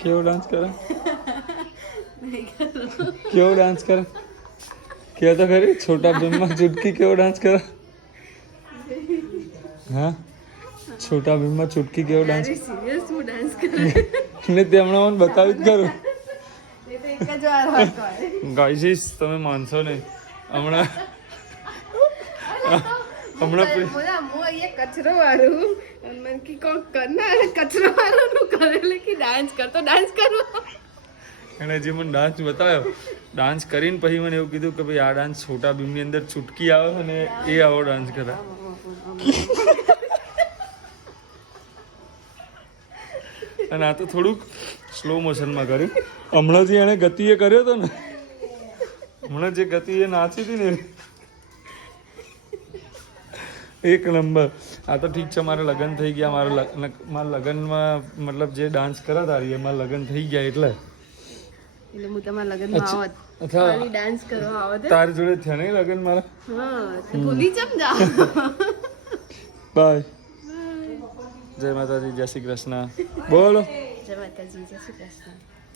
કેવો ડાન્સ કરે? કેવો ડાન્સ કરે? કે તો ખરી છોટા ભીમમાં ચૂટકી કેવો ડાન્સ કરે? હા, છોટા ભીમમાં ચૂટકી કેવો ડાન્સ ને તે હમણાં મને બતાવી જ કરું. ગાઈસ તમે માનશો નહીં, હમણાં કચરો વાળું કચરો વાળું કરેલે કે ડાન્સ કરતો ડાન્સ કરો. એણે જે મને ડાન્સ બતાવ્યો, ડાન્સ કરીને પછી મને એવું કીધું કે ભાઈ આ ડાન્સ છોટા ભીમની અંદર ચૂટકી આવે અને એ આવો ડાન્સ કરે. અને આ તો થોડુંક સ્લો મોશનમાં કર્યું. હમણાં જે એણે ગતિએ કર્યો હતો ને, હમણાં જે ગતિ એ નાચી હતી ને એક નંબર. આ તો ઠીક છે, મારે લગ્ન થઈ ગયા, મારા લગ્નમાં મતલબ જે ડાન્સ કર્યા તારી એમાં લગ્ન થઈ ગયા એટલે હું તમારા લગ્નમાં આવત ડાન્સ કરવા આવત. તારી જોડે થયા નહીં લગ્ન મારા? હા, ભૂલી જમ જા. બાય. જય માતાજી, જય શ્રી કૃષ્ણ. બોલો. જય માતાજી, જય શ્રી કૃષ્ણ.